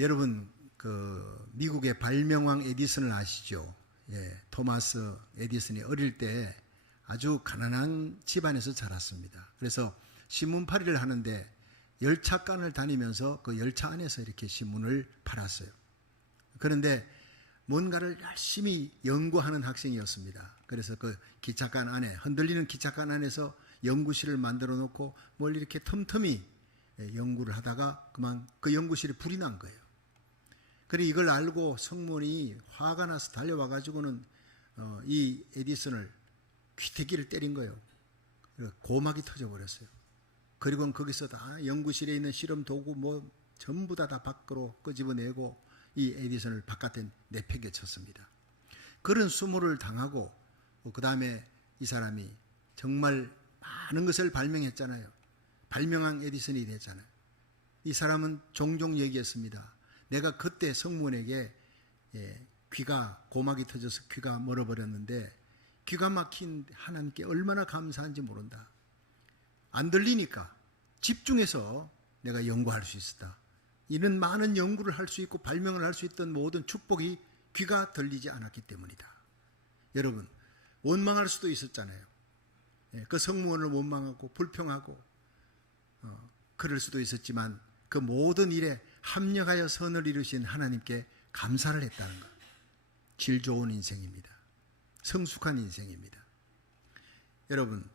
여러분 미국의 발명왕 에디슨을 아시죠? 예, 토마스 에디슨이 어릴 때 아주 가난한 집안에서 자랐습니다. 그래서 신문팔이를 하는데 열차간을 다니면서 그 열차 안에서 이렇게 신문을 팔았어요. 그런데 뭔가를 열심히 연구하는 학생이었습니다. 그래서 그 기차간 안에, 흔들리는 기차간 안에서 연구실을 만들어 놓고 뭘 이렇게 틈틈이 연구를 하다가 그만 그 연구실에 불이 난 거예요. 그래 이걸 알고 성문이 화가 나서 달려와 가지고는 이 에디슨을 귀태기를 때린 거예요. 고막이 터져 버렸어요. 그리고는 거기서 다 연구실에 있는 실험 도구 뭐 전부 다 밖으로 끄집어내고 이 에디슨을 바깥에 내팽개 쳤습니다. 그런 수모를 당하고 그 다음에 이 사람이 정말 많은 것을 발명했잖아요. 발명한 에디슨이 됐잖아요. 이 사람은 종종 얘기했습니다. 내가 그때 성문에게 귀가 고막이 터져서 귀가 멀어버렸는데 귀가 막힌 하나님께 얼마나 감사한지 모른다. 안 들리니까 집중해서 내가 연구할 수 있었다. 이런 많은 연구를 할 수 있고 발명을 할 수 있던 모든 축복이 귀가 들리지 않았기 때문이다. 여러분 원망할 수도 있었잖아요. 그 성문을 원망하고 불평하고 그럴 수도 있었지만 그 모든 일에 합력하여 선을 이루신 하나님께 감사를 했다는 것. 질 좋은 인생입니다. 성숙한 인생입니다. 여러분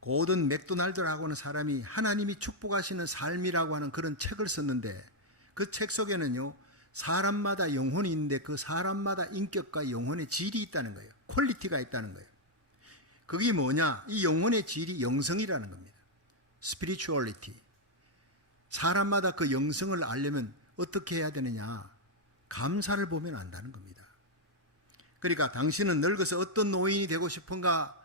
고든 맥도날드라고 하는 사람이 하나님이 축복하시는 삶이라고 하는 그런 책을 썼는데 그 책 속에는요 사람마다 영혼이 있는데 그 사람마다 인격과 영혼의 질이 있다는 거예요. 퀄리티가 있다는 거예요. 그게 뭐냐? 이 영혼의 질이 영성이라는 겁니다. spirituality. 사람마다 그 영성을 알려면 어떻게 해야 되느냐? 감사를 보면 안다는 겁니다. 그러니까 당신은 늙어서 어떤 노인이 되고 싶은가?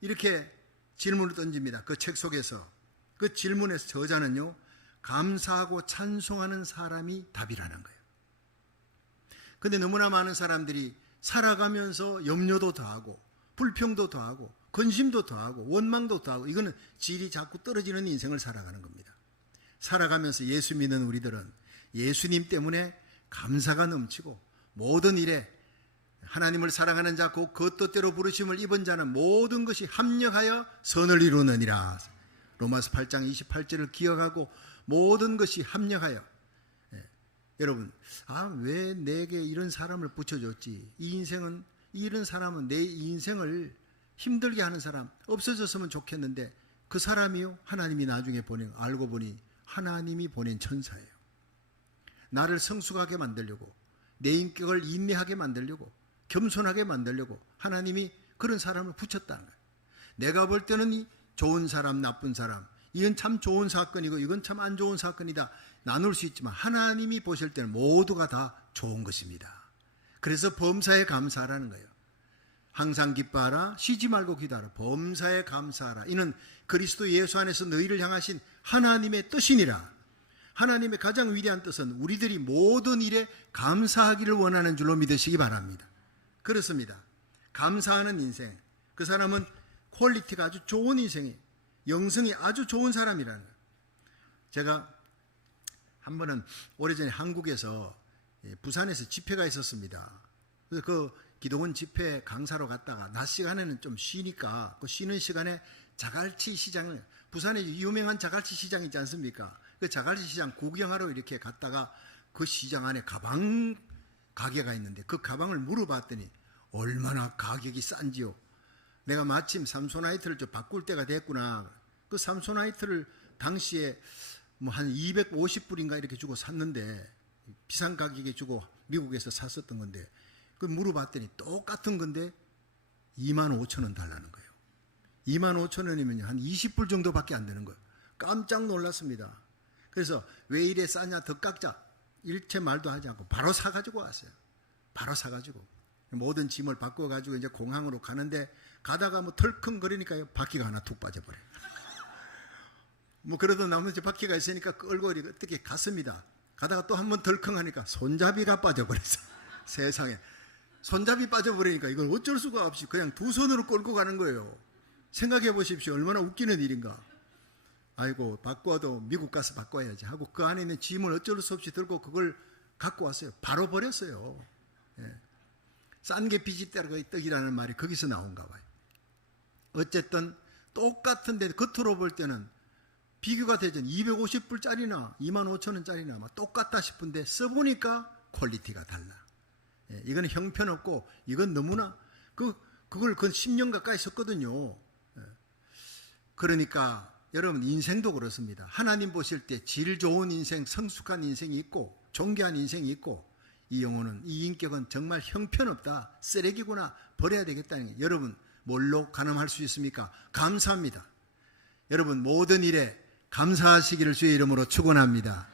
이렇게 질문을 던집니다. 그 책 속에서. 그 질문에서 저자는요 감사하고 찬송하는 사람이 답이라는 거예요. 그런데 너무나 많은 사람들이 살아가면서 염려도 더하고 불평도 더하고 근심도 더하고 원망도 더하고 이거는 질이 자꾸 떨어지는 인생을 살아가는 겁니다. 살아가면서 예수 믿는 우리들은 예수님 때문에 감사가 넘치고 모든 일에 하나님을 사랑하는 자 곧 그 뜻대로 부르심을 입은 자는 모든 것이 합력하여 선을 이루느니라. 로마서 8장 28절을 기억하고 모든 것이 합력하여. 여러분 왜 내게 이런 사람을 붙여줬지? 이런 사람은 내 인생을 힘들게 하는 사람 없어졌으면 좋겠는데 그 사람이요 하나님이 나중에 알고 보니 하나님이 보낸 천사예요. 나를 성숙하게 만들려고 내 인격을 인내하게 만들려고 겸손하게 만들려고 하나님이 그런 사람을 붙였다는 거예요. 내가 볼 때는 이 좋은 사람 나쁜 사람 이건 참 좋은 사건이고 이건 참 안 좋은 사건이다 나눌 수 있지만 하나님이 보실 때는 모두가 다 좋은 것입니다. 그래서 범사에 감사하라는 거예요. 항상 기뻐하라 쉬지 말고 기도하라 범사에 감사하라. 이는 그리스도 예수 안에서 너희를 향하신 하나님의 뜻이니라. 하나님의 가장 위대한 뜻은 우리들이 모든 일에 감사하기를 원하는 줄로 믿으시기 바랍니다. 그렇습니다. 감사하는 인생. 그 사람은 퀄리티가 아주 좋은 인생이에요. 영성이 아주 좋은 사람이라는 거예요. 제가 한 번은 오래전에 한국에서 부산에서 집회가 있었습니다. 그래서 그 기도원 집회 강사로 갔다가 낮 시간에는 좀 쉬니까 그 쉬는 시간에 자갈치 시장을 부산에 유명한 자갈치 시장 있지 않습니까? 그 자갈치 시장 구경하러 이렇게 갔다가 그 시장 안에 가방 가게가 있는데 그 가방을 물어봤더니 얼마나 가격이 싼지요. 내가 마침 삼소나이트를 좀 바꿀 때가 됐구나. 그 삼소나이트를 당시에 뭐 한 250불인가 이렇게 주고 샀는데 비싼 가격에 주고 미국에서 샀었던 건데 그 물어봤더니 똑같은 건데 25,000원 달라는 거예요. 25,000원이면 한 20불 정도밖에 안 되는 거예요. 깜짝 놀랐습니다. 그래서 왜 이래 싸냐 더 깎자 일체 말도 하지 않고 바로 사가지고 왔어요. 바로 사가지고 모든 짐을 바꿔가지고 이제 공항으로 가는데 가다가 뭐 털컹거리니까요 바퀴가 하나 툭 빠져버려요. 뭐 그래도 나머지 바퀴가 있으니까 끌고 어떻게 갔습니다. 가다가 또 한 번 덜컹하니까 손잡이가 빠져버렸어요. 세상에 손잡이 빠져버리니까 이건 어쩔 수가 없이 그냥 두 손으로 끌고 가는 거예요. 생각해 보십시오. 얼마나 웃기는 일인가. 아이고 바꿔도 미국 가서 바꿔야지 하고 그 안에 있는 짐을 어쩔 수 없이 들고 그걸 갖고 왔어요. 바로 버렸어요. 예. 싼 게 비지 떡이라는 말이 거기서 나온가 봐요. 어쨌든 똑같은데 겉으로 볼 때는 비교가 되죠. 250불짜리나 25,000원짜리나 막 똑같다 싶은데 써보니까 퀄리티가 달라. 예, 이건 형편없고 이건 너무나 그걸 10년 가까이 썼거든요. 예. 그러니까 여러분 인생도 그렇습니다. 하나님 보실 때 질 좋은 인생, 성숙한 인생이 있고 존귀한 인생이 있고 이 영혼은, 이 인격은 정말 형편없다, 쓰레기구나, 버려야 되겠다는 게, 여러분 뭘로 가늠할 수 있습니까? 감사합니다. 여러분 모든 일에 감사하시기를 주의 이름으로 축원합니다.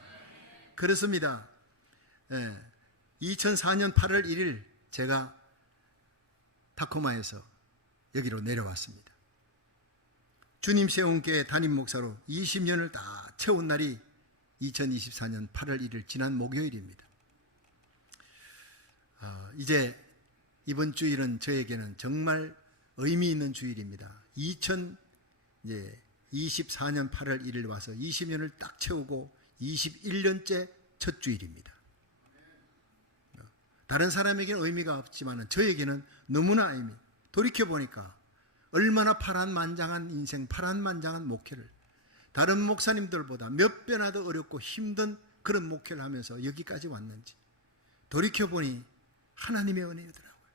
그렇습니다. 2004년 8월 1일 제가 타코마에서 여기로 내려왔습니다. 주님 세운 교회 담임 목사로 20년을 다 채운 날이 2024년 8월 1일 지난 목요일입니다. 이제 이번 주일은 저에게는 정말 의미 있는 주일입니다. 2024년 8월 1일 와서 20년을 딱 채우고 21년째 첫 주일입니다. 다른 사람에게는 의미가 없지만 저에게는 너무나 의미. 돌이켜보니까 얼마나 파란만장한 인생, 파란만장한 목회를 다른 목사님들보다 몇 배나 더 어렵고 힘든 그런 목회를 하면서 여기까지 왔는지 돌이켜보니 하나님의 은혜더라고요.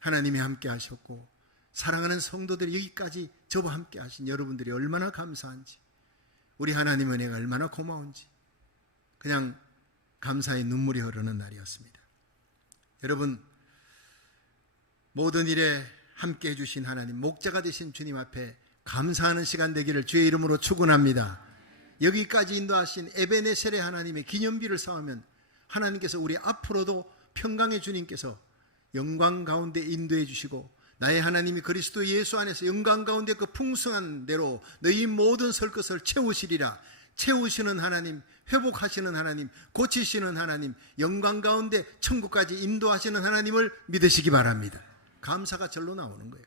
하나님이 함께 하셨고 사랑하는 성도들이 여기까지 저와 함께 하신 여러분들이 얼마나 감사한지, 우리 하나님의 은혜가 얼마나 고마운지 그냥 감사의 눈물이 흐르는 날이었습니다. 여러분 모든 일에 함께 해주신 하나님, 목자가 되신 주님 앞에 감사하는 시간 되기를 주의 이름으로 축원합니다. 여기까지 인도하신 에베네셀의 하나님의 기념비를 쌓으면 하나님께서 우리 앞으로도 평강의 주님께서 영광 가운데 인도해 주시고 나의 하나님이 그리스도 예수 안에서 영광 가운데 그 풍성한 대로 너희 모든 설 것을 채우시리라. 채우시는 하나님, 회복하시는 하나님, 고치시는 하나님, 영광 가운데 천국까지 인도하시는 하나님을 믿으시기 바랍니다. 감사가 절로 나오는 거예요.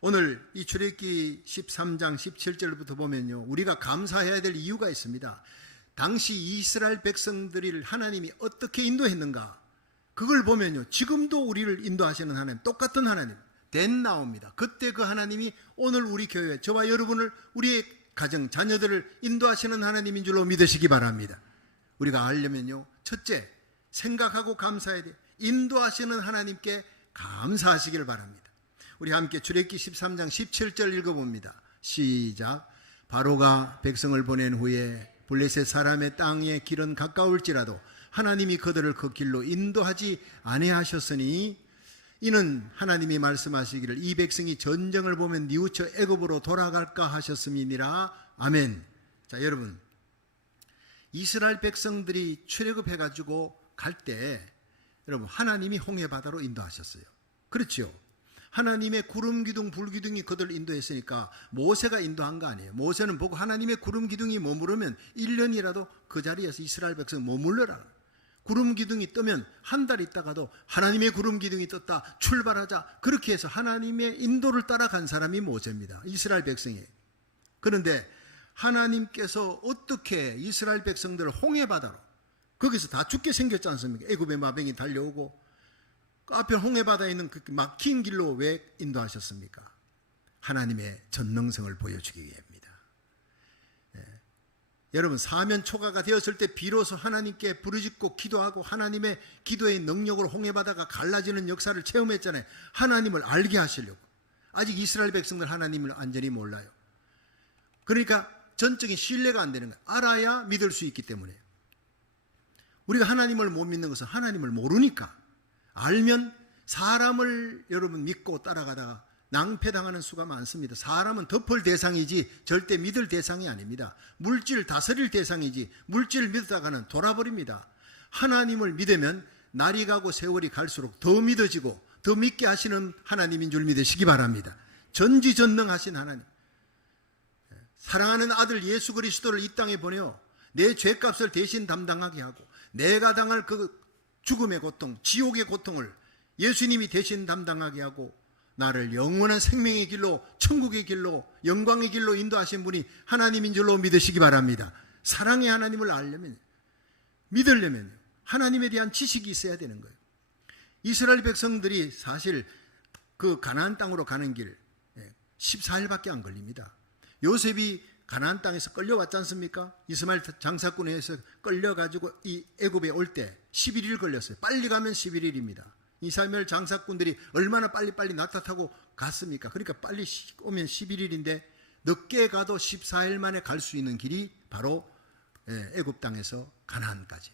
오늘 이 출애굽기 13장 17절부터 보면요, 우리가 감사해야 될 이유가 있습니다. 당시 이스라엘 백성들을 하나님이 어떻게 인도했는가, 그걸 보면요, 지금도 우리를 인도하시는 하나님, 똑같은 하나님 된 나옵니다. 그때 그 하나님이 오늘 우리 교회, 저와 여러분을, 우리의 가정, 자녀들을 인도하시는 하나님인 줄로 믿으시기 바랍니다. 우리가 알려면요, 첫째 생각하고 감사해야 돼. 인도하시는 하나님께 감사하시길 바랍니다. 우리 함께 출애굽기 13장 17절 읽어봅니다. 시작. 바로가 백성을 보낸 후에 블레셋 사람의 땅의 길은 가까울지라도 하나님이 그들을 그 길로 인도하지 아니하셨으니 이는 하나님이 말씀하시기를 이 백성이 전쟁을 보면 뉘우쳐 애굽으로 돌아갈까 하셨음이니라. 아멘. 자, 여러분 이스라엘 백성들이 출애굽해가지고 갈 때 여러분 하나님이 홍해 바다로 인도하셨어요. 그렇죠? 하나님의 구름 기둥 불 기둥이 그들을 인도했으니까 모세가 인도한 거 아니에요. 모세는 보고 하나님의 구름 기둥이 머무르면 1년이라도 그 자리에서 이스라엘 백성 머물러라. 구름 기둥이 뜨면 한 달 있다가도 하나님의 구름 기둥이 떴다, 출발하자, 그렇게 해서 하나님의 인도를 따라간 사람이 모세입니다. 이스라엘 백성이. 그런데 하나님께서 어떻게 이스라엘 백성들을 홍해 바다로, 거기서 다 죽게 생겼지 않습니까? 애굽의 마병이 달려오고 그 앞에 홍해 바다에 있는 그 막힌 길로 왜 인도하셨습니까? 하나님의 전능성을 보여주기 위해입니다. 여러분 사면 초가가 되었을 때 비로소 하나님께 부르짖고 기도하고 하나님의 기도의 능력으로 홍해 바다가 갈라지는 역사를 체험했잖아요. 하나님을 알게 하시려고. 아직 이스라엘 백성들 하나님을 완전히 몰라요. 그러니까 전적인 신뢰가 안 되는 거예요. 알아야 믿을 수 있기 때문에. 우리가 하나님을 못 믿는 것은 하나님을 모르니까. 알면 사람을 여러분 믿고 따라가다가 낭패당하는 수가 많습니다. 사람은 덮을 대상이지 절대 믿을 대상이 아닙니다. 물질 다스릴 대상이지 물질을 믿다가는 돌아버립니다. 하나님을 믿으면 날이 가고 세월이 갈수록 더 믿어지고 더 믿게 하시는 하나님인 줄 믿으시기 바랍니다. 전지전능하신 하나님, 사랑하는 아들 예수 그리스도를 이 땅에 보내어 내 죄값을 대신 담당하게 하고 내가 당할 그 죽음의 고통, 지옥의 고통을 예수님이 대신 담당하게 하고 나를 영원한 생명의 길로, 천국의 길로, 영광의 길로 인도하신 분이 하나님인 줄로 믿으시기 바랍니다. 사랑의 하나님을 알려면, 믿으려면 하나님에 대한 지식이 있어야 되는 거예요. 이스라엘 백성들이 사실 그 가나안 땅으로 가는 길 14일밖에 안 걸립니다. 요셉이 가나안 땅에서 끌려왔지 않습니까? 이스마엘 장사꾼에 의해서 끌려가지고 이 애굽에 올 때 11일 걸렸어요. 빨리 가면 11일입니다. 이스마엘 장사꾼들이 얼마나 빨리빨리 낙타 타고 갔습니까? 그러니까 빨리 오면 11일인데 늦게 가도 14일 만에 갈 수 있는 길이 바로 애굽 땅에서 가나안까지.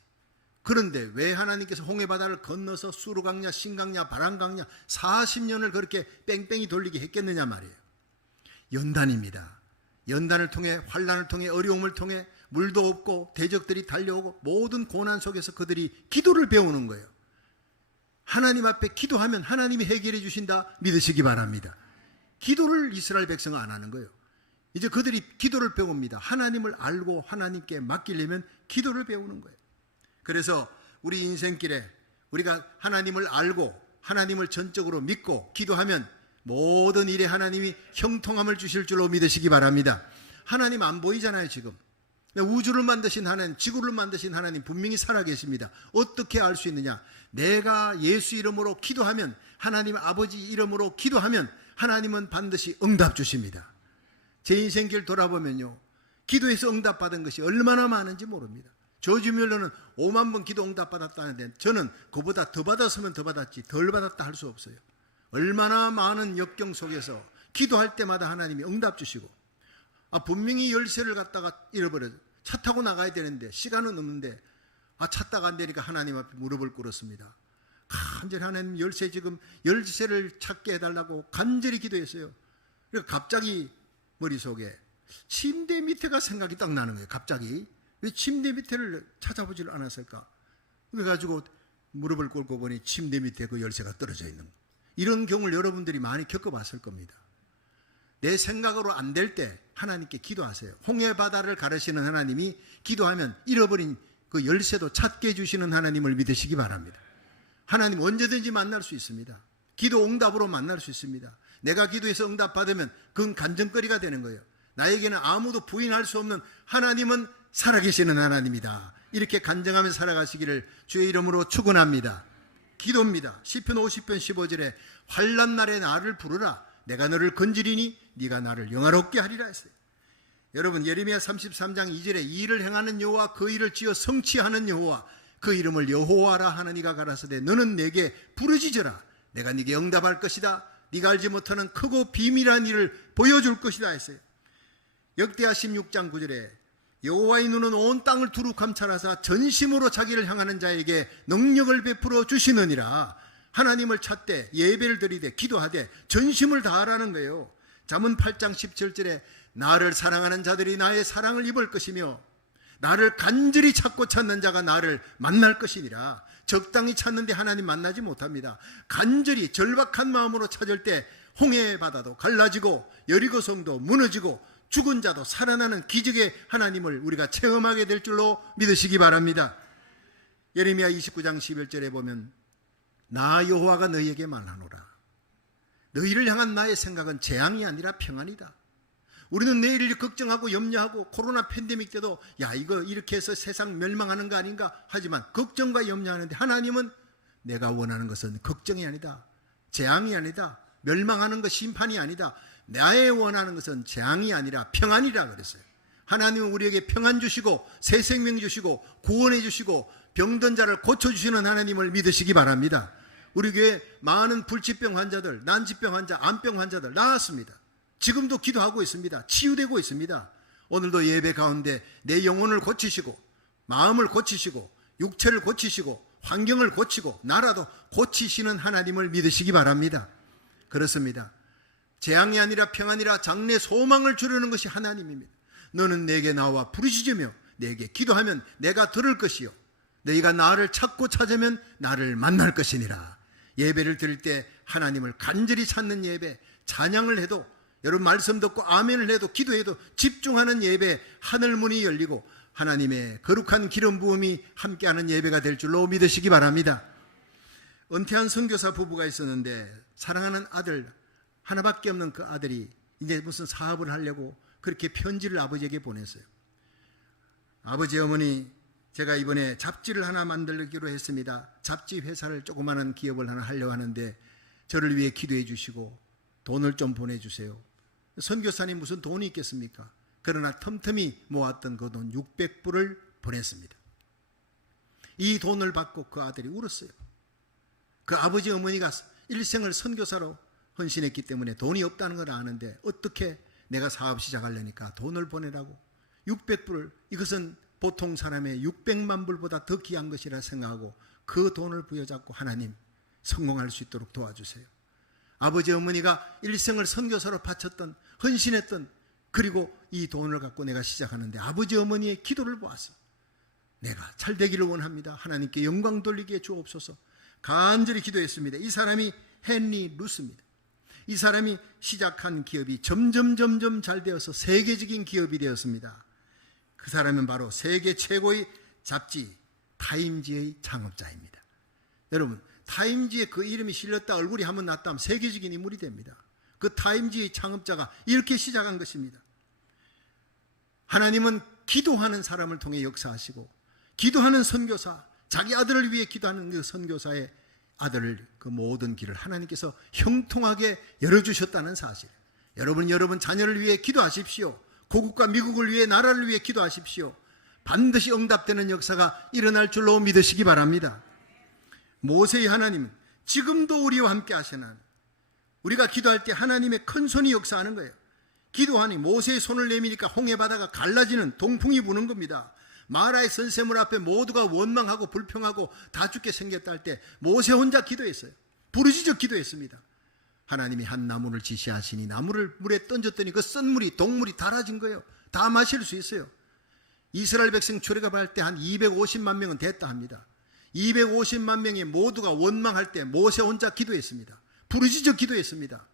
그런데 왜 하나님께서 홍해바다를 건너서 수르강야, 신강야, 바람강야 40년을 그렇게 뺑뺑이 돌리게 했겠느냐 말이에요. 연단입니다. 연단을 통해, 환난을 통해, 어려움을 통해, 물도 없고 대적들이 달려오고 모든 고난 속에서 그들이 기도를 배우는 거예요. 하나님 앞에 기도하면 하나님이 해결해 주신다 믿으시기 바랍니다. 기도를 이스라엘 백성은 안 하는 거예요. 이제 그들이 기도를 배웁니다. 하나님을 알고 하나님께 맡기려면 기도를 배우는 거예요. 그래서 우리 인생길에 우리가 하나님을 알고 하나님을 전적으로 믿고 기도하면 모든 일에 하나님이 형통함을 주실 줄로 믿으시기 바랍니다. 하나님 안 보이잖아요. 지금 우주를 만드신 하나님, 지구를 만드신 하나님 분명히 살아계십니다. 어떻게 알 수 있느냐? 내가 예수 이름으로 기도하면, 하나님 아버지 이름으로 기도하면 하나님은 반드시 응답 주십니다. 제 인생길 돌아보면요, 기도해서 응답받은 것이 얼마나 많은지 모릅니다. 조지 뮬러는 5만 번 기도 응답받았다는데 저는 그보다 더 받았으면 더 받았지 덜 받았다 할 수 없어요. 얼마나 많은 역경 속에서 기도할 때마다 하나님이 응답 주시고, 분명히 열쇠를 갖다가 잃어버려요. 차 타고 나가야 되는데 시간은 없는데 찾다가 안 되니까 하나님 앞에 무릎을 꿇었습니다. 간절히 하나님 열쇠를 찾게 해달라고 간절히 기도했어요. 그러니까 갑자기 머릿속에 침대 밑에가 생각이 딱 나는 거예요. 갑자기 왜 침대 밑에를 찾아보지를 않았을까? 그래가지고 무릎을 꿇고 보니 침대 밑에 그 열쇠가 떨어져 있는 거예요. 이런 경우를 여러분들이 많이 겪어봤을 겁니다. 내 생각으로 안 될 때 하나님께 기도하세요. 홍해바다를 가르시는 하나님이 기도하면 잃어버린 그 열쇠도 찾게 해주시는 하나님을 믿으시기 바랍니다. 하나님 언제든지 만날 수 있습니다. 기도 응답으로 만날 수 있습니다. 내가 기도해서 응답받으면 그건 간증거리가 되는 거예요. 나에게는 아무도 부인할 수 없는 하나님은 살아계시는 하나님이다. 이렇게 간증하며 살아가시기를 주의 이름으로 축원합니다. 기도입니다. 시편 50편 15절에 환난 날에 나를 부르라. 내가 너를 건지리니 네가 나를 영화롭게 하리라 했어요. 여러분, 예레미야 33장 2절에 이 일을 행하는 여호와, 그 일을 지어 성취하는 여호와, 그 이름을 여호와라 하는 이가 가라사대 너는 내게 부르짖어라. 내가 네게 응답할 것이다. 네가 알지 못하는 크고 비밀한 일을 보여줄 것이다 했어요. 역대하 16장 9절에 여호와의 눈은 온 땅을 두루 감찰하사 전심으로 자기를 향하는 자에게 능력을 베풀어 주시느니라. 하나님을 찾되 예배를 드리되 기도하되 전심을 다하라는 거예요. 잠언 8장 17절에 나를 사랑하는 자들이 나의 사랑을 입을 것이며 나를 간절히 찾고 찾는 자가 나를 만날 것이니라. 적당히 찾는데 하나님 만나지 못합니다. 간절히 절박한 마음으로 찾을 때 홍해 바다도 갈라지고 여리고 성도 무너지고 죽은 자도 살아나는 기적의 하나님을 우리가 체험하게 될 줄로 믿으시기 바랍니다. 예레미야 29장 11절에 보면 나 여호와가 너희에게 말하노라. 너희를 향한 나의 생각은 재앙이 아니라 평안이다. 우리는 내일을 걱정하고 염려하고 코로나 팬데믹 때도 이거 이렇게 해서 세상 멸망하는 거 아닌가 하지만 걱정과 염려하는데 하나님은 내가 원하는 것은 걱정이 아니다. 재앙이 아니다. 멸망하는 것 심판이 아니다. 나의 원하는 것은 재앙이 아니라 평안이라 그랬어요. 하나님은 우리에게 평안 주시고 새 생명 주시고 구원해 주시고 병든 자를 고쳐주시는 하나님을 믿으시기 바랍니다. 우리 교회 많은 불치병 환자들, 난치병 환자, 암병 환자들 나았습니다. 지금도 기도하고 있습니다. 치유되고 있습니다. 오늘도 예배 가운데 내 영혼을 고치시고 마음을 고치시고 육체를 고치시고 환경을 고치고 나라도 고치시는 하나님을 믿으시기 바랍니다. 그렇습니다. 재앙이 아니라 평안이라 장래 소망을 주려는 것이 하나님입니다. 너는 내게 나와 부르짖으며 내게 기도하면 내가 들을 것이요 너희가 나를 찾고 찾으면 나를 만날 것이니라. 예배를 드릴 때 하나님을 간절히 찾는 예배, 찬양을 해도 여러분 말씀 듣고 아멘을 해도 기도해도 집중하는 예배, 하늘문이 열리고 하나님의 거룩한 기름 부음이 함께하는 예배가 될 줄로 믿으시기 바랍니다. 은퇴한 선교사 부부가 있었는데 사랑하는 아들 하나밖에 없는 그 아들이 이제 무슨 사업을 하려고 그렇게 편지를 아버지에게 보냈어요. 아버지, 어머니, 제가 이번에 잡지를 하나 만들기로 했습니다. 잡지 회사를, 조그마한 기업을 하나 하려고 하는데 저를 위해 기도해 주시고 돈을 좀 보내주세요. 선교사님 무슨 돈이 있겠습니까? 그러나 틈틈이 모았던 그 돈 600불을 보냈습니다. 이 돈을 받고 그 아들이 울었어요. 그 아버지 어머니가 일생을 선교사로 헌신했기 때문에 돈이 없다는 걸 아는데 어떻게 내가 사업 시작하려니까 돈을 보내라고 600불을, 이것은 보통 사람의 600만 불보다 더 귀한 것이라 생각하고 그 돈을 부여잡고 하나님 성공할 수 있도록 도와주세요. 아버지 어머니가 일생을 선교사로 바쳤던, 헌신했던, 그리고 이 돈을 갖고 내가 시작하는데 아버지 어머니의 기도를 보아서 내가 잘 되기를 원합니다. 하나님께 영광 돌리게 주옵소서. 간절히 기도했습니다. 이 사람이 헨리 루스입니다. 이 사람이 시작한 기업이 점점 잘 되어서 세계적인 기업이 되었습니다. 그 사람은 바로 세계 최고의 잡지 타임지의 창업자입니다. 여러분, 타임지에 그 이름이 실렸다, 얼굴이 한번 났다 하면 세계적인 인물이 됩니다. 그 타임지의 창업자가 이렇게 시작한 것입니다. 하나님은 기도하는 사람을 통해 역사하시고, 기도하는 선교사, 자기 아들을 위해 기도하는 그 선교사의 아들을, 그 모든 길을 하나님께서 형통하게 열어주셨다는 사실. 여러분 자녀를 위해 기도하십시오. 고국과 미국을 위해, 나라를 위해 기도하십시오. 반드시 응답되는 역사가 일어날 줄로 믿으시기 바랍니다. 모세의 하나님은 지금도 우리와 함께 하시는, 우리가 기도할 때 하나님의 큰 손이 역사하는 거예요. 기도하니 모세의 손을 내미니까 홍해 바다가 갈라지는, 동풍이 부는 겁니다. 마라의 선새물 앞에 모두가 원망하고 불평하고 다 죽게 생겼다 할 때 모세 혼자 기도했어요. 부르짖어 기도했습니다. 하나님이 한 나무를 지시하시니 나무를 물에 던졌더니 그 썬물이, 동물이 달아진 거예요. 다 마실 수 있어요. 이스라엘 백성 출애굽할 때 한 250만 명은 됐다 합니다. 250만 명이 모두가 원망할 때 모세 혼자 기도했습니다. 부르짖어 기도했습니다.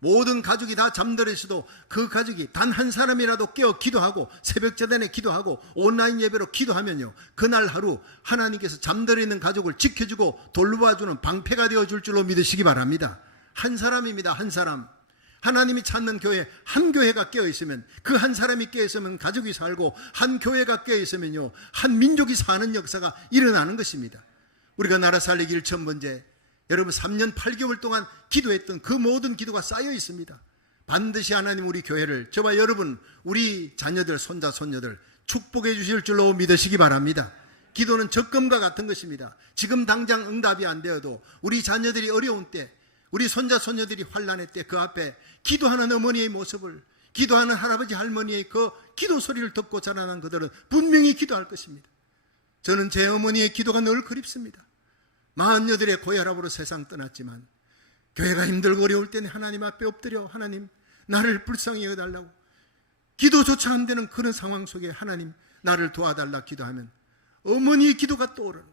모든 가족이 다 잠들었어도 그 가족이 단 한 사람이라도 깨어 기도하고 새벽제단에 기도하고 온라인 예배로 기도하면요, 그날 하루 하나님께서 잠들어 있는 가족을 지켜주고 돌봐주는 방패가 되어줄 줄로 믿으시기 바랍니다. 한 사람입니다. 한 사람. 하나님이 찾는 교회, 한 교회가 깨어있으면, 그 한 사람이 깨어있으면 가족이 살고, 한 교회가 깨어있으면요, 한 민족이 사는 역사가 일어나는 것입니다. 우리가 나라 살리기 1,000번째, 여러분 3년 8개월 동안 기도했던 그 모든 기도가 쌓여 있습니다. 반드시 하나님 우리 교회를, 저와 여러분, 우리 자녀들, 손자, 손녀들 축복해 주실 줄로 믿으시기 바랍니다. 기도는 적금과 같은 것입니다. 지금 당장 응답이 안 되어도 우리 자녀들이 어려운 때, 우리 손자, 손녀들이 환난의 때 그 앞에 기도하는 어머니의 모습을, 기도하는 할아버지, 할머니의 그 기도 소리를 듣고 자라난 그들은 분명히 기도할 것입니다. 저는 제 어머니의 기도가 늘 그립습니다. 마흔여덟에 고혈압으로 세상 떠났지만 교회가 힘들고 어려울 때는 하나님 앞에 엎드려, 하나님 나를 불쌍히 여겨달라고, 기도조차 안 되는 그런 상황 속에 하나님 나를 도와달라 기도하면 어머니의 기도가 떠오르는,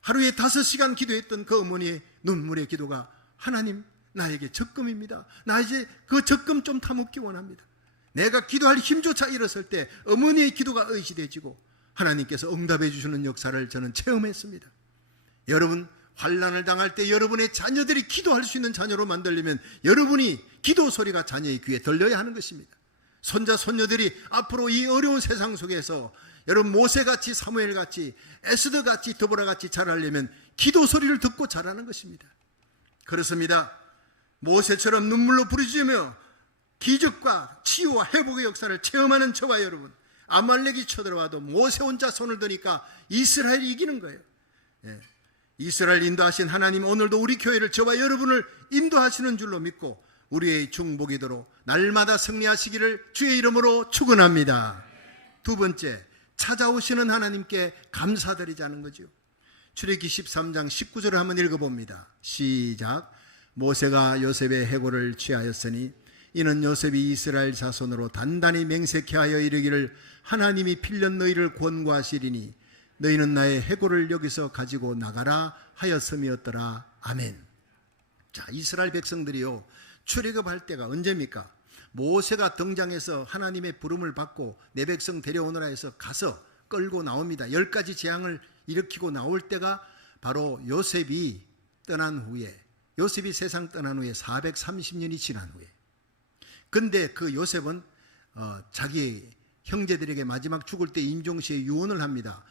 하루에 5시간 기도했던 그 어머니의 눈물의 기도가 하나님 나에게 적금입니다. 나 이제 그 적금 좀 타먹기 원합니다. 내가 기도할 힘조차 잃었을 때 어머니의 기도가 의지되지고 하나님께서 응답해 주시는 역사를 저는 체험했습니다. 여러분, 환난을 당할 때 여러분의 자녀들이 기도할 수 있는 자녀로 만들려면 여러분이 기도 소리가 자녀의 귀에 들려야 하는 것입니다. 손자, 손녀들이 앞으로 이 어려운 세상 속에서 여러분 모세같이, 사무엘같이, 에스더같이, 드보라같이 자라려면 기도 소리를 듣고 자라는 것입니다. 그렇습니다. 모세처럼 눈물로 부르짖으며 기적과 치유와 회복의 역사를 체험하는 저와 여러분, 아말렉이 쳐들어와도 모세 혼자 손을 드니까 이스라엘이 이기는 거예요. 예. 이스라엘 인도하신 하나님, 오늘도 우리 교회를, 저와 여러분을 인도하시는 줄로 믿고 우리의 중복이도록 날마다 승리하시기를 주의 이름으로 축원합니다. 두 번째, 찾아오시는 하나님께 감사드리자는 거죠. 출애굽기 13장 19절을 한번 읽어봅니다. 시작. 모세가 요셉의 해골을 취하였으니 이는 요셉이 이스라엘 자손으로 단단히 맹세케 하여 이르기를 하나님이 필연 너희를 권고하시리니 너희는 나의 해골을 여기서 가지고 나가라 하였음이었더라. 아멘. 자, 이스라엘 백성들이요, 출애굽할 때가 언제입니까? 모세가 등장해서 하나님의 부름을 받고 내 백성 데려오느라 해서 가서 끌고 나옵니다. 10가지 재앙을 일으키고 나올 때가 바로 요셉이 떠난 후에 요셉이 세상 떠난 후에 430년이 지난 후에, 근데 그 요셉은 자기 형제들에게 마지막 죽을 때 임종시에 유언을 합니다.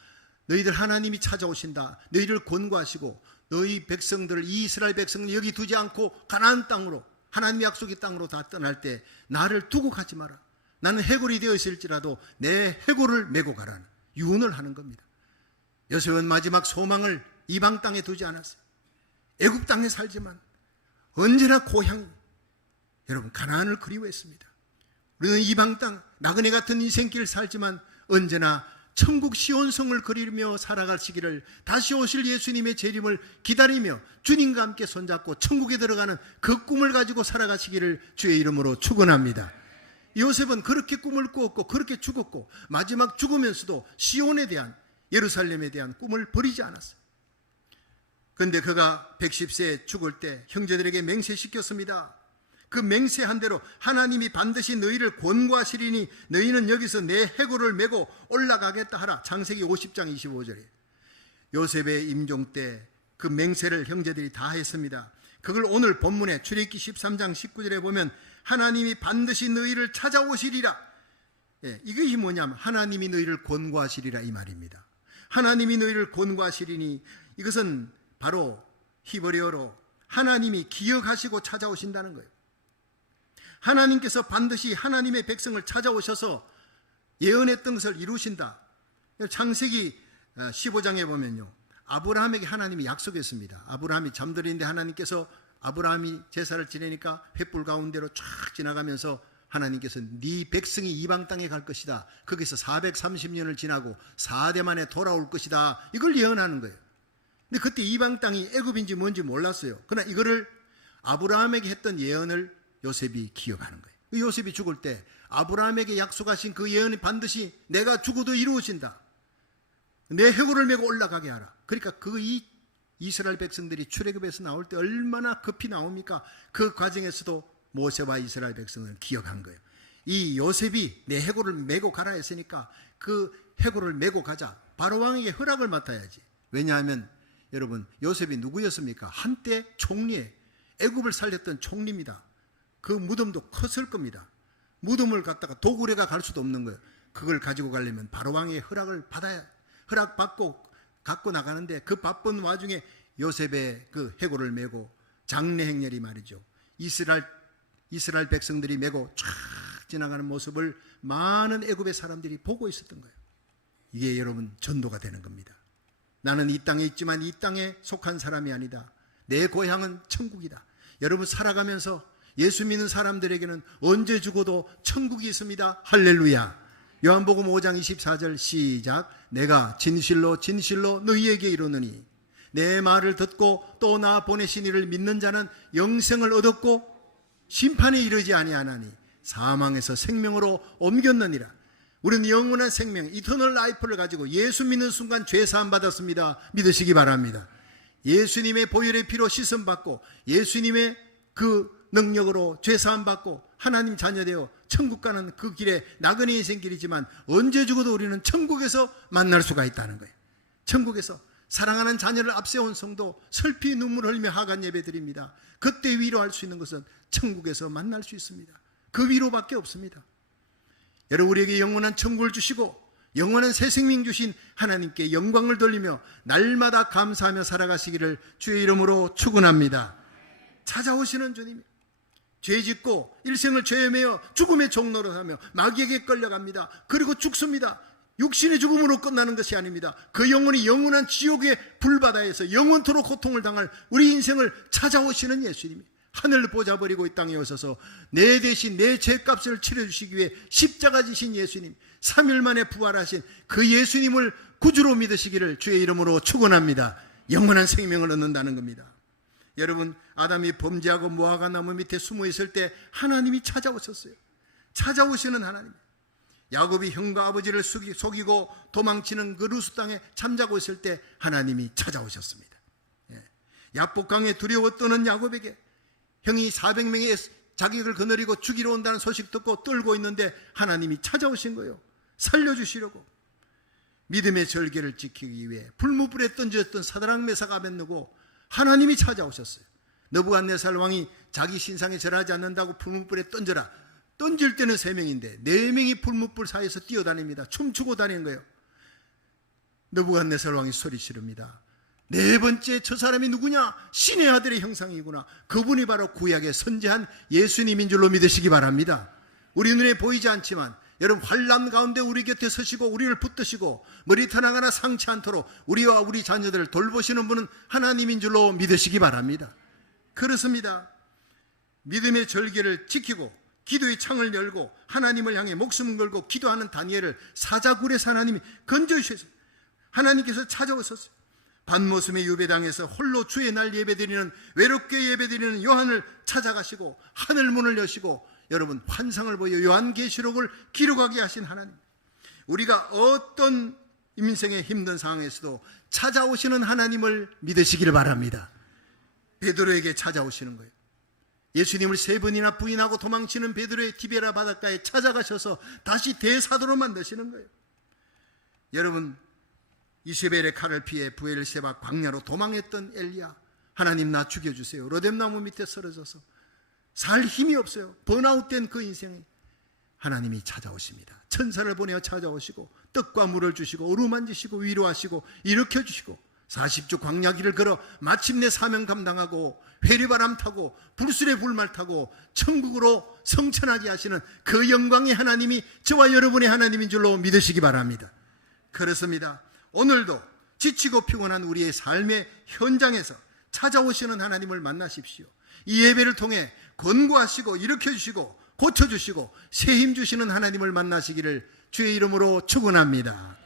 너희들 하나님이 찾아오신다. 너희를 권고하시고 너희 백성들을, 이 이스라엘 백성을 여기 두지 않고 가나안 땅으로, 하나님의 약속의 땅으로 다 떠날 때 나를 두고 가지 마라. 나는 해골이 되어 있을지라도 내 해골을 메고 가라는 유언을 하는 겁니다. 요셉은 마지막 소망을 이방 땅에 두지 않았어요. 애굽 땅에 살지만 언제나 고향, 여러분 가나안을 그리워했습니다. 우리는 이방 땅, 나그네 같은 인생길 살지만 언제나 천국 시온성을 그리며 살아가시기를, 다시 오실 예수님의 재림을 기다리며 주님과 함께 손잡고 천국에 들어가는 그 꿈을 가지고 살아가시기를 주의 이름으로 축원합니다. 요셉은 그렇게 꿈을 꾸었고 그렇게 죽었고 마지막 죽으면서도 시온에 대한, 예루살렘에 대한 꿈을 버리지 않았어요. 그런데 그가 110세에 죽을 때 형제들에게 맹세시켰습니다. 그 맹세한 대로 하나님이 반드시 너희를 권고하시리니 너희는 여기서 내 해골을 메고 올라가겠다 하라. 창세기 50장 25절에 요셉의 임종 때 그 맹세를 형제들이 다 했습니다. 그걸 오늘 본문에 출애굽기 13장 19절에 보면 하나님이 반드시 너희를 찾아오시리라. 이것이 뭐냐면 하나님이 너희를 권고하시리라 이 말입니다. 하나님이 너희를 권고하시리니 이것은 바로 히브리어로 하나님이 기억하시고 찾아오신다는 거예요. 하나님께서 반드시 하나님의 백성을 찾아오셔서 예언했던 것을 이루신다. 창세기 15장에 보면요, 아브라함에게 하나님이 약속했습니다. 아브라함이 잠들었는데 하나님께서, 아브라함이 제사를 지내니까 횃불 가운데로 쫙 지나가면서 하나님께서 네 백성이 이방 땅에 갈 것이다. 거기서 430년을 지나고 4대 만에 돌아올 것이다. 이걸 예언하는 거예요. 근데 그때 이방 땅이 애굽인지 뭔지 몰랐어요. 그러나 이거를 아브라함에게 했던 예언을 요셉이 기억하는 거예요. 요셉이 죽을 때 아브라함에게 약속하신 그 예언이 반드시 내가 죽어도 이루어진다. 내 해골을 메고 올라가게 하라. 그러니까 이 이스라엘 백성들이 출애굽에서 나올 때 얼마나 급히 나옵니까? 그 과정에서도 모세와 이스라엘 백성을 기억한 거예요. 이 요셉이 내 해골을 메고 가라 했으니까 그 해골을 메고 가자. 바로왕에게 허락을 맡아야지. 왜냐하면 여러분, 요셉이 누구였습니까? 한때 총리에, 애굽을 살렸던 총리입니다. 그 무덤도 컸을 겁니다. 무덤을 갖다가 도구레가 갈 수도 없는 거예요. 그걸 가지고 가려면 바로왕의 허락을 받아야, 허락받고 갖고 나가는데 그 바쁜 와중에 요셉의 그 해골을 메고 장례 행렬이 말이죠, 이스라엘 백성들이 메고 쫙 지나가는 모습을 많은 애굽의 사람들이 보고 있었던 거예요. 이게 여러분 전도가 되는 겁니다. 나는 이 땅에 있지만 이 땅에 속한 사람이 아니다. 내 고향은 천국이다. 여러분 살아가면서 예수 믿는 사람들에게는 언제 죽어도 천국이 있습니다. 할렐루야. 요한복음 5장 24절 시작. 내가 진실로 진실로 너희에게 이르노니 내 말을 듣고 또 나 보내신 이를 믿는 자는 영생을 얻었고 심판에 이르지 아니하나니 사망에서 생명으로 옮겼느니라. 우리는 영원한 생명, 이터널 라이프를 가지고 예수 믿는 순간 죄 사함 받았습니다. 믿으시기 바랍니다. 예수님의 보혈의 피로 씻음 받고 예수님의 그 능력으로 죄 사함 받고 하나님 자녀되어 천국 가는 그 길에 나그네 인생 길이지만 언제 죽어도 우리는 천국에서 만날 수가 있다는 거예요. 천국에서 사랑하는 자녀를 앞세운 성도 슬피 눈물 흘리며 하간 예배 드립니다. 그때 위로할 수 있는 것은 천국에서 만날 수 있습니다. 그 위로밖에 없습니다. 여러분, 우리에게 영원한 천국을 주시고 영원한 새 생명 주신 하나님께 영광을 돌리며 날마다 감사하며 살아가시기를 주의 이름으로 축원합니다. 찾아오시는 주님, 죄짓고 일생을 죄에 매여 죽음의 종로로 하며 마귀에게 끌려갑니다. 그리고 죽습니다. 육신의 죽음으로 끝나는 것이 아닙니다. 그 영혼이 영원한 지옥의 불바다에서 영원토록 고통을 당할 우리 인생을 찾아오시는 예수님이 하늘을 보자버리고 이 땅에 오셔서 내 대신 내 죄값을 치러주시기 위해 십자가 지신 예수님, 3일 만에 부활하신 그 예수님을 구주로 믿으시기를 주의 이름으로 축원합니다. 영원한 생명을 얻는다는 겁니다. 여러분, 아담이 범죄하고 무화과 나무 밑에 숨어 있을 때 하나님이 찾아오셨어요. 찾아오시는 하나님. 야곱이 형과 아버지를 속이고 도망치는 그 루스 땅에 잠자고 있을 때 하나님이 찾아오셨습니다. 야복강에 두려워 떠는 야곱에게 형이 400명의 자격을 거느리고 죽이러 온다는 소식 듣고 떨고 있는데 하나님이 찾아오신 거예요. 살려주시려고. 믿음의 절개를 지키기 위해 불무불에 던졌던 사드락 메삭 아벳느고 하나님이 찾아오셨어요. 느부갓네살 왕이 자기 신상에 절하지 않는다고 풀무불에 던져라. 던질 때는 3명인데 4명이 풀무불 사이에서 뛰어다닙니다. 춤추고 다니는 거예요. 느부갓네살 왕이 소리 지릅니다. 4번째, 저 사람이 누구냐? 신의 아들의 형상이구나. 그분이 바로 구약에 선지한 예수님인 줄로 믿으시기 바랍니다. 우리 눈에 보이지 않지만 여러분, 환난 가운데 우리 곁에 서시고 우리를 붙드시고 머리털 하나 상치 않도록 우리와 우리 자녀들을 돌보시는 분은 하나님인 줄로 믿으시기 바랍니다. 그렇습니다. 믿음의 절개를 지키고 기도의 창을 열고 하나님을 향해 목숨을 걸고 기도하는 다니엘을 사자굴에서 하나님이 건져주셨어요. 하나님께서 찾아오셨어요. 반모섬의 유배당에서 홀로 주의 날 예배드리는, 외롭게 예배드리는 요한을 찾아가시고 하늘문을 여시고 여러분, 환상을 보여 요한계시록을 기록하게 하신 하나님, 우리가 어떤 인생의 힘든 상황에서도 찾아오시는 하나님을 믿으시기를 바랍니다. 베드로에게 찾아오시는 거예요. 예수님을 3번이나 부인하고 도망치는 베드로의 티베라 바닷가에 찾아가셔서 다시 대사도로 만드시는 거예요. 여러분, 이세벨의 칼을 피해 부엘세바 광야로 도망했던 엘리야, 하나님 나 죽여주세요. 로뎀나무 밑에 쓰러져서 살 힘이 없어요. 번아웃된 그 인생에 하나님이 찾아오십니다. 천사를 보내어 찾아오시고 떡과 물을 주시고 어루만지시고 위로하시고 일으켜주시고 40주 광야길을 걸어 마침내 사명 감당하고 회리바람 타고 불술의 불말 타고 천국으로 성천하게 하시는 그 영광의 하나님이 저와 여러분의 하나님인 줄로 믿으시기 바랍니다. 그렇습니다. 오늘도 지치고 피곤한 우리의 삶의 현장에서 찾아오시는 하나님을 만나십시오. 이 예배를 통해 권고하시고 일으켜주시고 고쳐주시고 새힘 주시는 하나님을 만나시기를 주의 이름으로 축원합니다.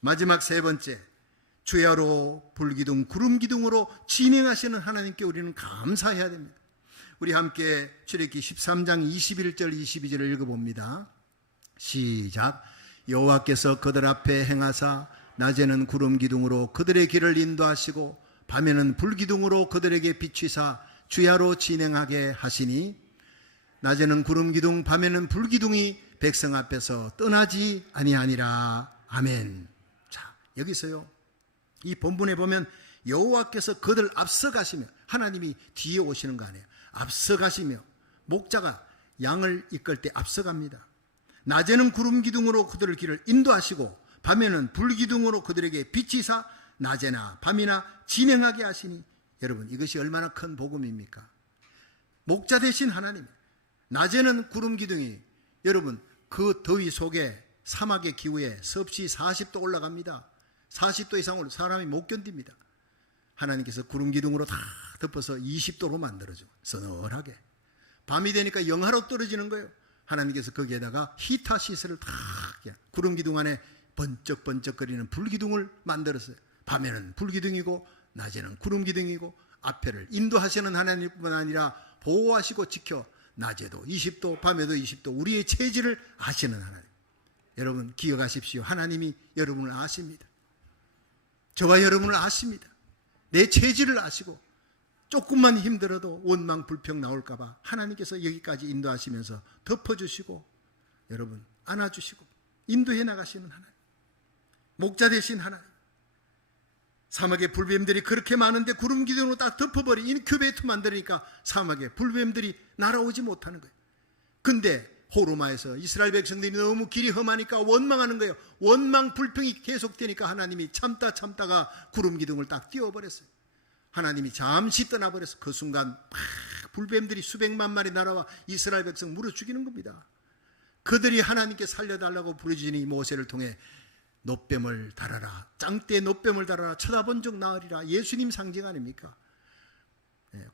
마지막 3번째, 주야로 불기둥 구름기둥으로 진행하시는 하나님께 우리는 감사해야 됩니다. 우리 함께 출애굽기 13장 21절 22절을 읽어봅니다. 시작. 여호와께서 그들 앞에 행하사 낮에는 구름기둥으로 그들의 길을 인도하시고 밤에는 불기둥으로 그들에게 비추사 주야로 진행하게 하시니 낮에는 구름기둥 밤에는 불기둥이 백성 앞에서 떠나지 아니하니라. 아멘. 자, 여기서요, 이 본문에 보면 여호와께서 그들 앞서가시며, 하나님이 뒤에 오시는 거 아니에요. 앞서가시며, 목자가 양을 이끌 때 앞서갑니다. 낮에는 구름기둥으로 그들의 길을 인도하시고 밤에는 불기둥으로 그들에게 비치사 낮에나 밤이나 진행하게 하시니, 여러분, 이것이 얼마나 큰 복음입니까? 목자 되신 하나님, 낮에는 구름기둥이, 여러분, 그 더위 속에 사막의 기후에 섭씨 40도 올라갑니다. 40도 이상으로 사람이 못 견딥니다. 하나님께서 구름기둥으로 다 덮어서 20도로 만들어줘, 서늘하게. 밤이 되니까 영하로 떨어지는 거예요. 하나님께서 거기에다가 히타 시설을 다 구름기둥 안에 번쩍번쩍거리는 불기둥을 만들었어요. 밤에는 불기둥이고 낮에는 구름기둥이고 앞에를 인도하시는 하나님뿐만 아니라 보호하시고 지켜 낮에도 20도 밤에도 20도 우리의 체질을 아시는 하나님. 여러분 기억하십시오. 하나님이 여러분을 아십니다. 저와 여러분을 아십니다. 내 체질을 아시고 조금만 힘들어도 원망 불평 나올까 봐 하나님께서 여기까지 인도하시면서 덮어주시고 여러분 안아주시고 인도해 나가시는 하나님, 목자 되신 하나님. 사막에 불뱀들이 그렇게 많은데 구름기둥으로 딱 덮어버린 인큐베이터 만드니까 사막에 불뱀들이 날아오지 못하는 거예요. 근데 호르마에서 이스라엘 백성들이 너무 길이 험하니까 원망하는 거예요. 원망 불평이 계속되니까 하나님이 참다가 구름기둥을 딱 띄워버렸어요. 하나님이 잠시 떠나버려서 그 순간 막 불뱀들이 수백만 마리 날아와 이스라엘 백성 물어 죽이는 겁니다. 그들이 하나님께 살려달라고 부르짖으니 모세를 통해 놋뱀을 달아라, 짱대에 놋뱀을 달아라, 쳐다본 적 나으리라. 예수님 상징 아닙니까?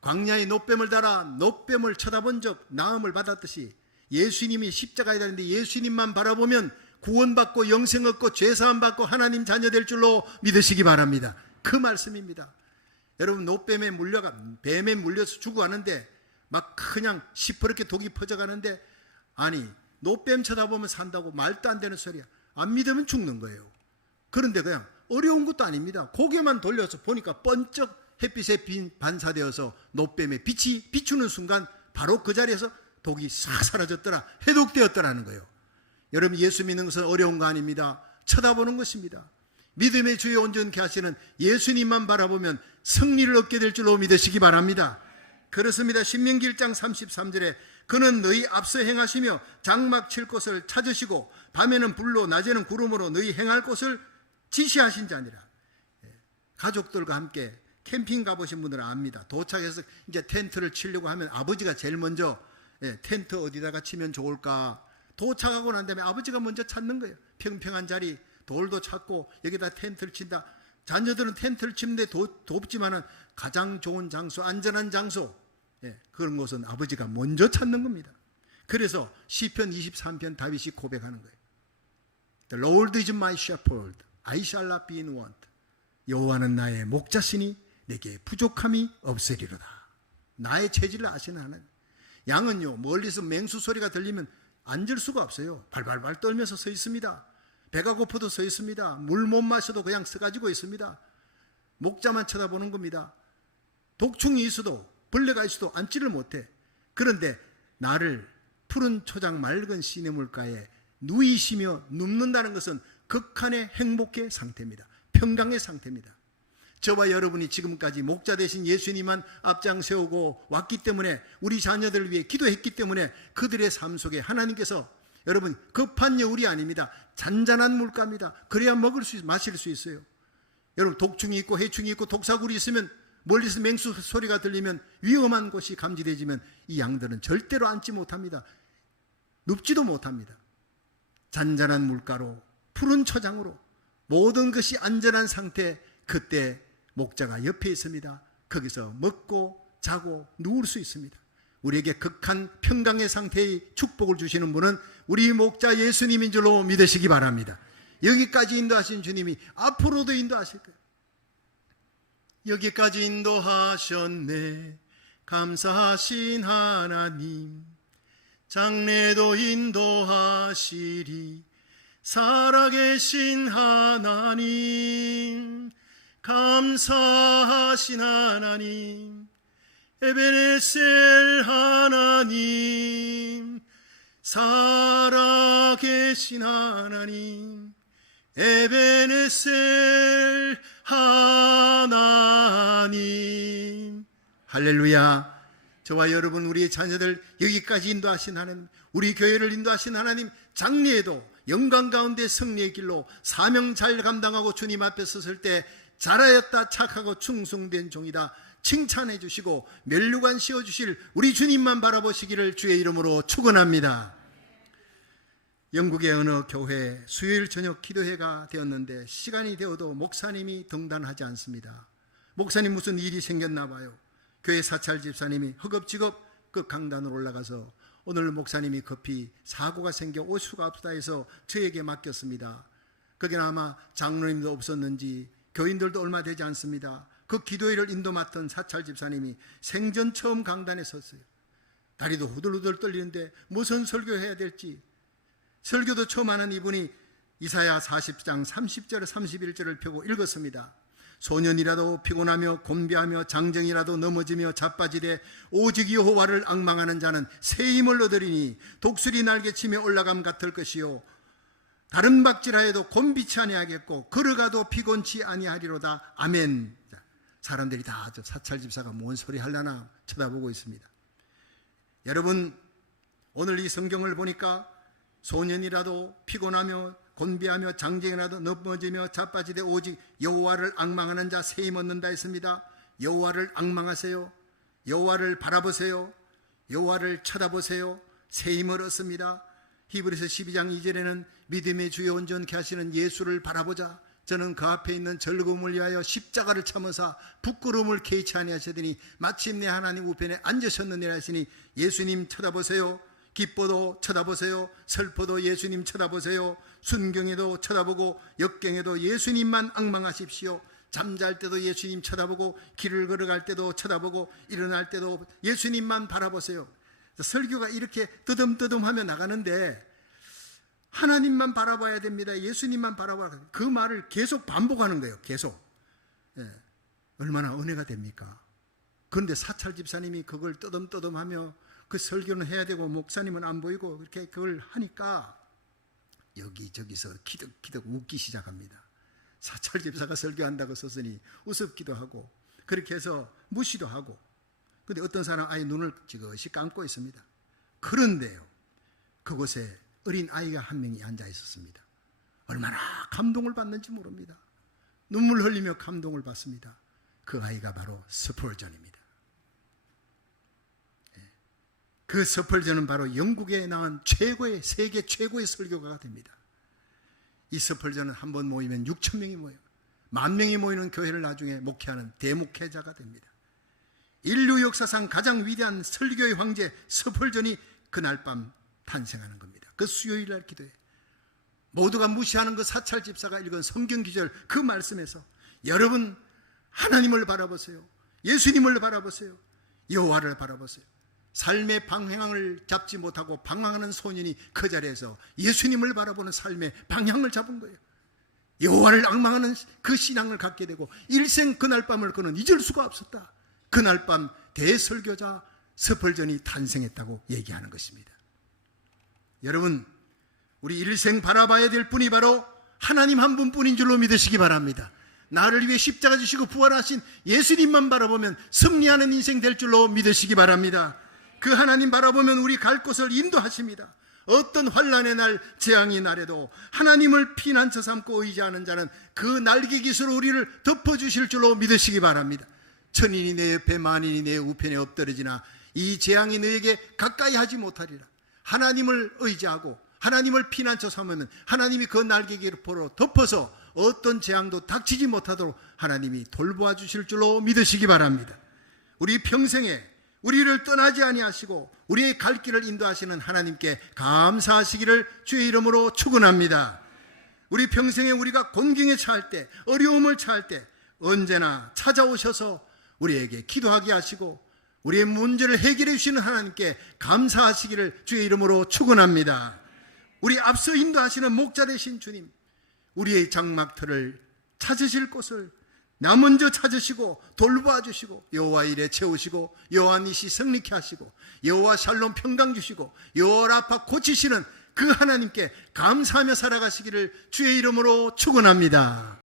광야에 놋뱀을 달아 놋뱀을 쳐다본 적 나음을 받았듯이 예수님이 십자가에 달렸는데 예수님만 바라보면 구원받고 영생 얻고 죄사함 받고 하나님 자녀 될 줄로 믿으시기 바랍니다. 그 말씀입니다. 여러분 놋뱀에 물려가 뱀에 물려서 죽어가는데 막 그냥 시퍼렇게 독이 퍼져가는데, 아니 놋뱀 쳐다보면 산다고 말도 안 되는 소리야. 안 믿으면 죽는 거예요. 그런데 그냥 어려운 것도 아닙니다. 고개만 돌려서 보니까 번쩍 햇빛에 반사되어서 놋뱀의 빛이 비추는 순간 바로 그 자리에서 독이 싹 사라졌더라, 해독되었더라는 거예요. 여러분 예수 믿는 것은 어려운 거 아닙니다. 쳐다보는 것입니다. 믿음의 주에 온전케 하시는 예수님만 바라보면 승리를 얻게 될 줄로 믿으시기 바랍니다. 그렇습니다. 신명기 1장 33절에 그는 너희 앞서 행하시며 장막 칠 곳을 찾으시고 밤에는 불로 낮에는 구름으로 너희 행할 곳을 지시하신 자니라. 가족들과 함께 캠핑 가보신 분들은 압니다. 도착해서 이제 텐트를 치려고 하면 아버지가 제일 먼저 텐트 어디다가 치면 좋을까, 도착하고 난 다음에 아버지가 먼저 찾는 거예요. 평평한 자리, 돌도 찾고 여기다 텐트를 친다. 자녀들은 텐트를 치는데 덥지만은 가장 좋은 장소, 안전한 장소, 그런 곳은 아버지가 먼저 찾는 겁니다. 그래서 시편 23편 다윗이 고백하는 거예요. The Lord is my shepherd, I shall not be in want. 여호와는 나의 목자시니 내게 부족함이 없으리로다. 나의 체질을 아시는 하나님. 양은요, 멀리서 맹수 소리가 들리면 앉을 수가 없어요. 발발발 떨면서 서 있습니다. 배가 고파도 서 있습니다. 물 못 마셔도 그냥 서가지고 있습니다. 목자만 쳐다보는 겁니다. 독충이 있어도, 벌레가 있어도 앉지를 못해. 그런데 나를 푸른 초장 맑은 시냇물가에 누이시며 눕는다는 것은 극한의 행복의 상태입니다. 평강의 상태입니다. 저와 여러분이 지금까지 목자 되신 예수님만 앞장 세우고 왔기 때문에, 우리 자녀들을 위해 기도했기 때문에 그들의 삶 속에 하나님께서, 여러분, 급한 여울이 아닙니다. 잔잔한 물가입니다. 그래야 마실 수 있어요. 여러분, 독충이 있고 해충이 있고 독사굴이 있으면, 멀리서 맹수 소리가 들리면 위험한 곳이 감지되지만 이 양들은 절대로 앉지 못합니다. 눕지도 못합니다. 잔잔한 물가로, 푸른 초장으로, 모든 것이 안전한 상태, 그때 목자가 옆에 있습니다. 거기서 먹고 자고 누울 수 있습니다. 우리에게 극한 평강의 상태의 축복을 주시는 분은 우리 목자 예수님인 줄로 믿으시기 바랍니다. 여기까지 인도하신 주님이 앞으로도 인도하실 거예요. 여기까지 인도하셨네, 감사하신 하나님. 장래도 인도하시리, 살아계신 하나님. 감사하신 하나님, 에베네셀 하나님. 살아계신 하나님, 에베네셀 하나님. 할렐루야. 저와 여러분, 우리의 자녀들 여기까지 인도하신 하나님, 우리 교회를 인도하신 하나님, 장래에도 영광 가운데 승리의 길로 사명 잘 감당하고 주님 앞에 섰을 때 잘하였다, 착하고 충성된 종이다 칭찬해 주시고 멸류관 씌워 주실 우리 주님만 바라보시기를 주의 이름으로 축원합니다. 영국의 어느 교회 수요일 저녁 기도회가 되었는데 시간이 되어도 목사님이 등단하지 않습니다. 목사님 무슨 일이 생겼나 봐요. 교회 사찰 집사님이 허겁지겁 그 강단으로 올라가서 오늘 목사님이 급히 사고가 생겨 올 수가 없다 해서 저에게 맡겼습니다. 거기는 아마 장로님도 없었는지 교인들도 얼마 되지 않습니다. 그 기도회를 인도 맡은 사찰 집사님이 생전 처음 강단에 섰어요. 다리도 후들후들 떨리는데 무슨 설교해야 될지, 설교도 처음 하는 이분이 이사야 40장 30절 31절을 펴고 읽었습니다. 소년이라도 피곤하며 곤비하며 장정이라도 넘어지며 자빠지되 오직 여호와를 앙망하는 자는 새 힘을 얻으리니 독수리 날개치며 올라감 같을 것이요 다른 박질하여도 곤비치 아니하겠고 걸어가도 피곤치 아니하리로다. 아멘. 사람들이 다 저 사찰 집사가 뭔 소리 하려나 쳐다보고 있습니다. 여러분, 오늘 이 성경을 보니까 소년이라도 피곤하며 곤비하며 장정이라도 넘어지며 자빠지되 오직 여호와를 앙망하는 자 새 힘 얻는다 했습니다. 여호와를 앙망하세요. 여호와를 바라보세요. 여호와를 쳐다보세요. 새 힘을 얻습니다. 히브리서 12장 2절에는 믿음의 주요 온전케 하시는 예수를 바라보자. 저는 그 앞에 있는 즐거움을 위하여 십자가를 참으사 부끄러움을 개의치 아니하시더니 마침내 하나님 우편에 앉으셨느니라 하시니 예수님 쳐다보세요. 기뻐도 쳐다보세요. 슬퍼도 예수님 쳐다보세요. 순경에도 쳐다보고 역경에도 예수님만 앙망하십시오. 잠잘 때도 예수님 쳐다보고 길을 걸어갈 때도 쳐다보고 일어날 때도 예수님만 바라보세요. 설교가 이렇게 뜨듬뜨듬하며 나가는데 하나님만 바라봐야 됩니다. 예수님만 바라봐야 됩니다. 그 말을 계속 반복하는 거예요. 계속. 얼마나 은혜가 됩니까? 그런데 사찰 집사님이 그걸 뜨듬뜨듬하며 그 설교는 해야 되고 목사님은 안 보이고 이렇게 그걸 하니까 여기저기서 키득키득 웃기 시작합니다. 사찰 집사가 설교한다고 썼으니 우습기도 하고 그렇게 해서 무시도 하고 그런데 어떤 사람 아예 눈을 지그시 감고 있습니다. 그런데요, 그곳에 어린 아이가 한 명이 앉아 있었습니다. 얼마나 감동을 받는지 모릅니다. 눈물 흘리며 감동을 받습니다. 그 아이가 바로 스펄전입니다. 그 스펄전은 바로 영국에 나온 세계 최고의 설교가가 됩니다. 이 스펄전은 한 번 모이면 6천 명이 모여요. 10,000명이 모이는 교회를 나중에 목회하는 대목회자가 됩니다. 인류 역사상 가장 위대한 설교의 황제 스펄전이 그날 밤 탄생하는 겁니다. 그 수요일 날 기도에 모두가 무시하는 그 사찰 집사가 읽은 성경 기절 그 말씀에서 여러분 하나님을 바라보세요. 예수님을 바라보세요. 여호와를 바라보세요. 삶의 방향을 잡지 못하고 방황하는 소년이 그 자리에서 예수님을 바라보는 삶의 방향을 잡은 거예요. 여호와를 앙망하는 그 신앙을 갖게 되고 일생 그날 밤을 그는 잊을 수가 없었다. 그날 밤 대설교자 스펄전이 탄생했다고 얘기하는 것입니다. 여러분, 우리 일생 바라봐야 될 분이 바로 하나님 한 분뿐인 줄로 믿으시기 바랍니다. 나를 위해 십자가 지시고 부활하신 예수님만 바라보면 승리하는 인생 될 줄로 믿으시기 바랍니다. 그 하나님 바라보면 우리 갈 곳을 인도하십니다. 어떤 환난의 날, 재앙의 날에도 하나님을 피난처 삼고 의지하는 자는 그 날개 깃으로 우리를 덮어주실 줄로 믿으시기 바랍니다. 천인이 내 옆에 만인이 내 우편에 엎드러지나 이 재앙이 너에게 가까이 하지 못하리라. 하나님을 의지하고 하나님을 피난처 삼으면 하나님이 그 날개 깃으로 덮어서 어떤 재앙도 닥치지 못하도록 하나님이 돌보아 주실 줄로 믿으시기 바랍니다. 우리 평생에 우리를 떠나지 아니하시고 우리의 갈 길을 인도하시는 하나님께 감사하시기를 주의 이름으로 축원합니다. 우리 평생에 우리가 곤경에 처할 때, 어려움을 처할 때 언제나 찾아오셔서 우리에게 기도하게 하시고 우리의 문제를 해결해 주시는 하나님께 감사하시기를 주의 이름으로 축원합니다. 우리 앞서 인도하시는 목자 되신 주님, 우리의 장막터를 찾으실 곳을 나 먼저 찾으시고 돌보아 주시고 여호와 일에 채우시고 여호와 니시 성리케 하시고 여호와 샬롬 평강 주시고 여호와 라파 고치시는 그 하나님께 감사하며 살아가시기를 주의 이름으로 축원합니다.